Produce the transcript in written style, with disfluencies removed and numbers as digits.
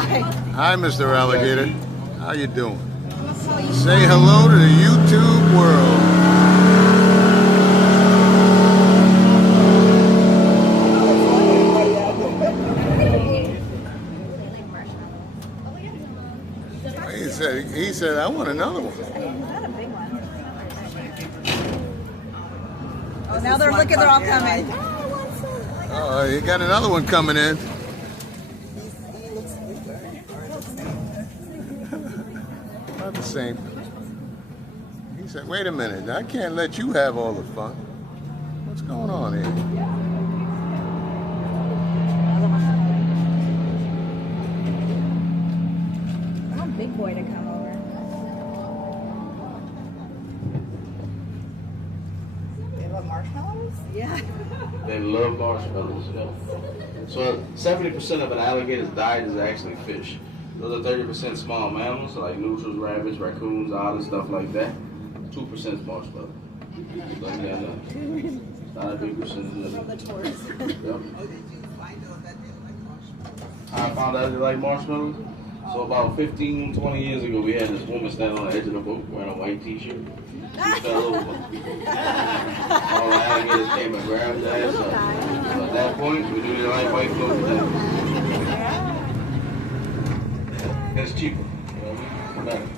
Hi, Mr. Alligator. How you doing? Say hello to the YouTube world. He said, I want another one. Not a big one. Oh, now they're looking, they're all coming. Oh, you got another one coming in. Not the same. He said, wait a minute, I can't let you have all the fun. What's going on here? I want Big Boy to come over. They love marshmallows? Yeah. They love marshmallows, yeah. So 70% of an alligator's diet is actually fish. Those are 30% small mammals, like neutrals, rabbits, raccoons, otters, stuff like that. 2% is marshmallow. So, yeah, no. It's not a big percentage. From the tours. Yep. I found out they like marshmallows. So about 15, 20 years ago, we had this woman standing on the edge of the boat wearing a white t-shirt. She fell over. All the alligators came and grabbed her ass up. So at that point, we knew they like white folks. It's cheaper. You know what I mean?